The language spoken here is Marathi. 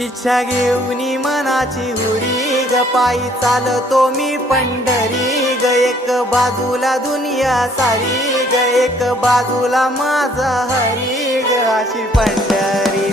इच्छा घेऊन मनाची हुरी ग पायी चालतो मी पंढरी ग एक बाजूला दुनिया सारी ग एक बाजूला माझा हरी ग अशी पंढरी